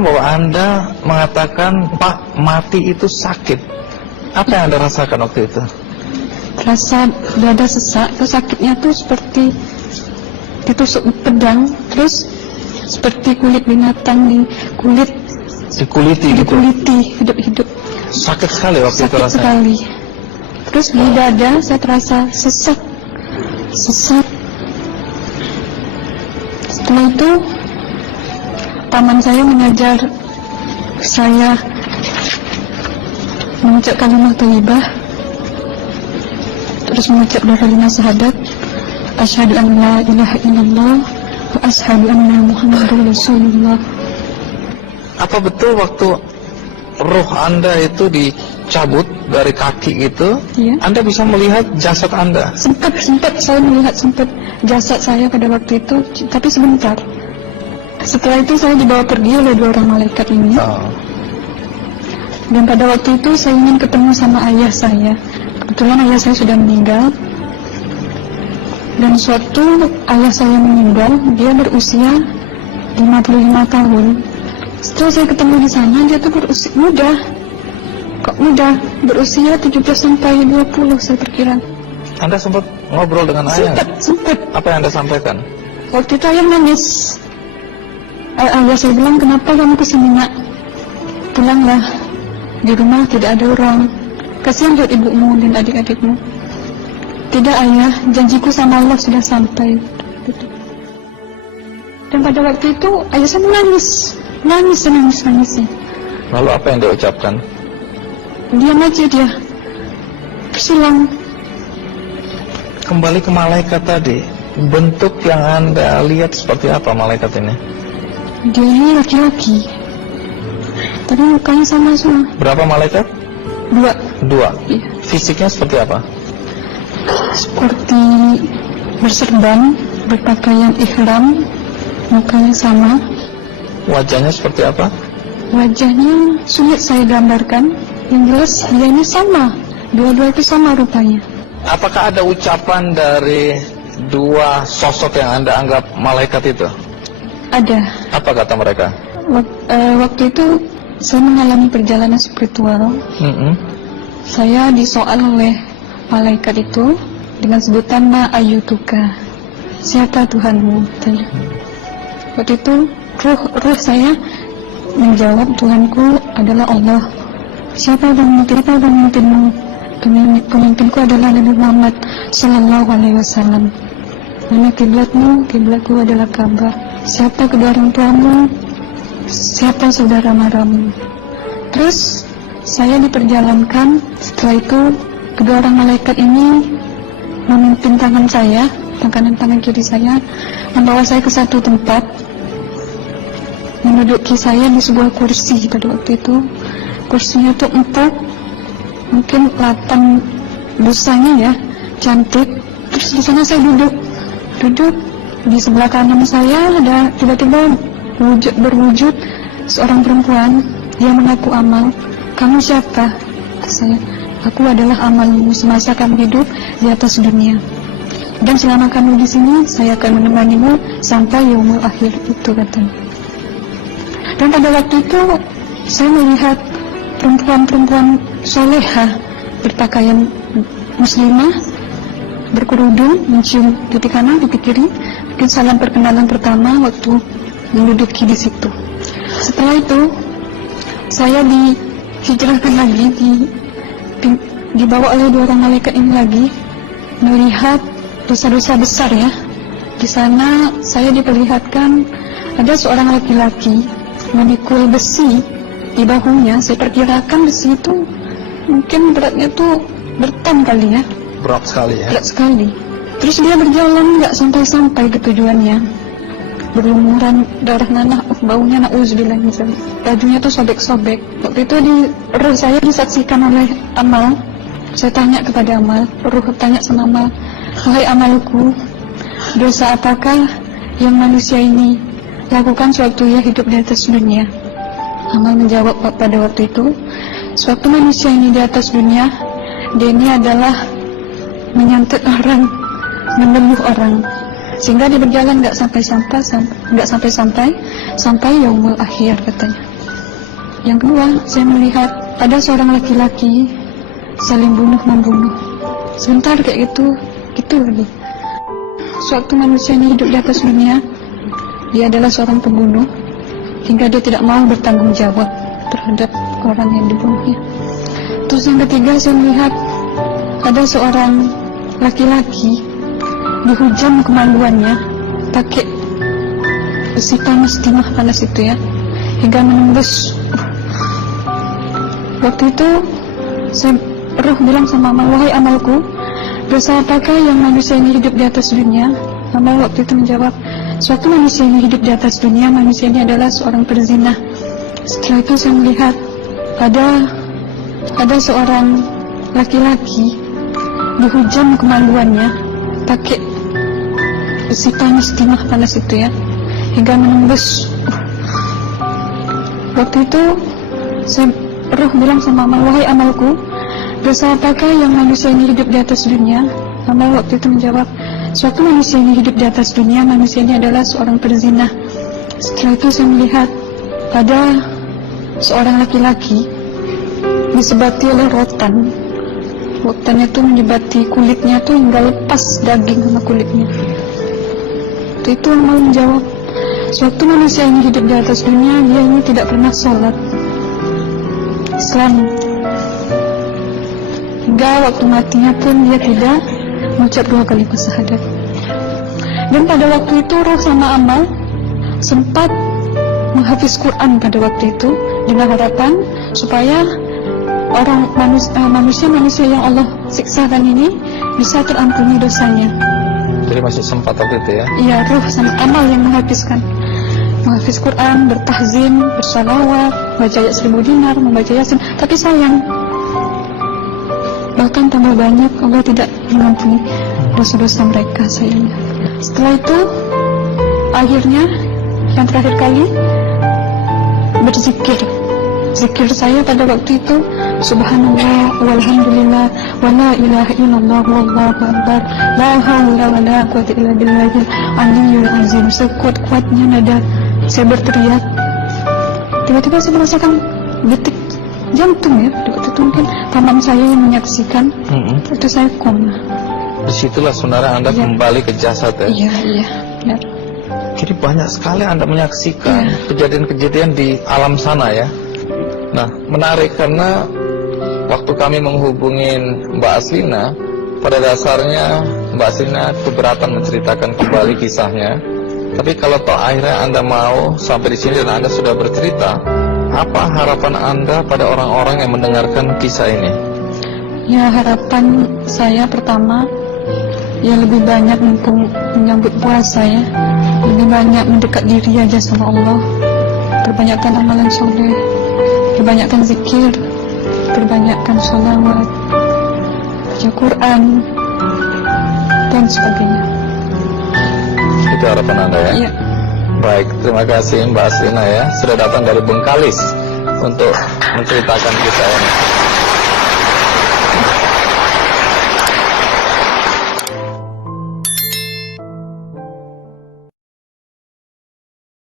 bahwa Anda mengatakan Pak, mati itu sakit. Apa yang Anda rasakan waktu itu? Rasa dada sesak, itu sakitnya tuh seperti ditusuk pedang, terus seperti kulit binatang Dikuliti gitu? dikuliti hidup-hidup. Sakit sekali waktu itu Sakit rasanya? sekali. Terus di dada saya terasa sesak. Setelah itu paman saya mengajar saya mengucap kalimat thayyibah, terus mengucap dua kalimat syahadat, asyhadu an la ilaha illallah wa asyhadu anna muhammadar rasulullah. Apa betul waktu roh Anda itu dicabut dari kaki itu, Iya. Anda bisa melihat jasad Anda? Sempat saya melihat jasad saya pada waktu itu, tapi sebentar. Setelah itu saya dibawa pergi oleh dua orang malaikat ini. Dan pada waktu itu saya ingin ketemu sama ayah saya. Kebetulan ayah saya sudah meninggal. Dan suatu ayah saya meninggal, dia berusia 55 tahun. Setelah saya ketemu di sana, dia tuh berusia muda. Kok muda? Berusia 17 sampai 20 saya perkira. Anda sempat ngobrol dengan ayah? Sempat. Apa yang Anda sampaikan? Waktu itu ayah nangis. Ayah saya bilang, kenapa kamu kesini nak? Pulanglah. Di rumah tidak ada orang. Kasihan buat ibumu dan adik-adikmu. Tidak ayah, janjiku sama Allah sudah sampai. Dan pada waktu itu ayah saya menangis. Nangisnya. Lalu apa yang dia ucapkan? Diam aja dia. Bersilang. Kembali ke malaikat tadi, bentuk yang Anda lihat seperti apa malaikat ini? Dia ini laki-laki, tapi mukanya sama semua. Berapa malaikat? Dua. Iya. Fisiknya seperti apa? Seperti berserban, berpakaian ihram, mukanya sama. Wajahnya seperti apa? Wajahnya sulit saya gambarkan. Yang jelas dia ini sama. Dua-dua itu sama rupanya. Apakah ada ucapan dari dua sosok yang Anda anggap malaikat itu? Ada. Apa kata mereka? Waktu itu saya mengalami perjalanan spiritual. Saya disoal oleh malaikat itu dengan sebutan Ma ayyutuka, siapa Tuhanmu? Waktu itu ruh saya menjawab, Tuhanku adalah Allah. Siapa pemimpinmu? Pemimpinku adalah Nabi Muhammad Sallallahu Alaihi Wasallam. Mana kiblatku adalah Ka'bah. Siapa kedua orang tuamu? Siapa saudara maramu? Terus saya diperjalankan. Setelah itu kedua orang malaikat ini memimpin tangan saya, tangan kiri saya, membawa saya ke satu tempat, menduduki saya di sebuah kursi. Pada waktu itu kursinya tuh empuk, mungkin latan busanya ya, cantik. Terus di sana saya duduk di sebelah kanan saya ada tiba-tiba berwujud seorang perempuan. Dia mengaku Amal. Kamu siapa? Saya, aku adalah amalmu semasa kamu hidup di atas dunia. Dan selama kamu di sini, saya akan menemanimu sampai yaumul akhir, itu katanya. Dan pada waktu itu saya melihat perempuan-perempuan solehah berpakaian muslimah, berkerudung, mencium pipi kanan, pipi kiri. Mungkin salam perkenalan pertama waktu menduduki di situ. Setelah itu saya dihijrahkan lagi, dibawa oleh dua orang malaikat ini lagi, melihat dosa-dosa besar ya. Di sana saya diperlihatkan ada seorang laki-laki memikul besi di bahunya. Saya perkirakan besi itu mungkin beratnya tuh berton kali ya. Berat sekali ya? Berat sekali. Terus dia berjalan nggak sampai ke tujuannya. Berlumuran darah nanah, baunya na'udzubillah misalnya. Bajunya tuh sobek-sobek. Waktu itu ruh saya disaksikan oleh Amal. Saya tanya kepada Amal, ruh tanya sama Amal, wahai amalku, dosa apakah yang manusia ini lakukan sewaktu ia hidup di atas dunia? Amal menjawab pada waktu itu, sewaktu manusia ini di atas dunia, dia ini adalah menyantet orang, menemuh orang. sehingga dia berjalan nggak sampai yaumul akhir katanya. Yang kedua, saya melihat ada seorang laki-laki saling bunuh-membunuh. Sebentar kayak gitu lagi. Suatu manusia ini hidup di atas dunia, dia adalah seorang pembunuh, hingga dia tidak mau bertanggung jawab terhadap orang yang dibunuhnya. Terus yang ketiga, saya melihat ada seorang laki-laki dihujam kemaluannya pakai besi panas, timah panas itu ya, hingga menembus. Waktu itu roh bilang sama amal, wahai amalku, dosa apakah yang manusia ini hidup di atas dunia? Amal waktu itu menjawab, suatu manusia ini hidup di atas dunia, manusia ini adalah seorang perzina. Setelah itu saya melihat ada seorang laki-laki dihujam kemaluannya pakai besi panas, timah panas itu ya, hingga menembus. Waktu itu roh bilang sama amal, wahai amalku, dosa apakah yang manusia ini hidup di atas dunia? Amal waktu itu menjawab, suatu manusia ini hidup di atas dunia, manusia ini adalah seorang perzina. Setelah itu saya melihat ada seorang laki-laki disebati oleh rotan. Rotannya itu menyebati kulitnya tuh hingga lepas daging sama kulitnya. Itu amal menjawab, suatu manusia ini hidup di atas dunia, dia ini tidak pernah sholat Islam, hingga waktu matinya pun dia tidak mengucap 2 kalimat syahadat. Dan pada waktu itu roh sama amal sempat menghafiz Quran pada waktu itu dengan harapan supaya orang manusia yang Allah siksakan ini bisa terampuni dosanya. Jadi masih sempat waktu itu ya? Iya, roh sama amal yang menghafiz Quran, bertahzim, bersalawat, baca ayat 1000 dinar, membaca Yasin. Tapi sayang, bahkan tambah banyak Allah tidak mengampuni dosa-dosa mereka, sayangnya. Setelah itu, akhirnya yang terakhir kali berzikir. Zikir saya pada waktu itu, subhanallah, walhamdulillah, wa la ilaha illallah, wallahu akbar, la haula wa la quwwata illa billahil aliyyil azim. Sekuat-kuatnya nada saya berteriak, tiba-tiba saya merasakan detik jantung ya. Waktu itu mungkin paman saya yang menyaksikan. Itu saya koma. Disitulah saudara Anda kembali ke jasad ya? Iya, benar. Jadi banyak sekali Anda menyaksikan kejadian-kejadian di alam sana ya. Nah, menarik karena waktu kami menghubungin Mbak Aslina, pada dasarnya Mbak Aslina keberatan menceritakan kembali kisahnya. Tapi kalau toh akhirnya Anda mau sampai di sini dan Anda sudah bercerita, apa harapan Anda pada orang-orang yang mendengarkan kisah ini? Ya, harapan saya pertama, ya lebih banyak menyambut puasa ya, lebih banyak mendekat diri aja sama Allah, perbanyakkan amalan soleh, perbanyakkan zikir, perbanyakkan sholawat, baca Quran, dan sebagainya. Itu harapan Anda ya? Iya. Baik, terima kasih Mbak Aslina ya, sudah datang dari Bengkalis untuk menceritakan kisah ini.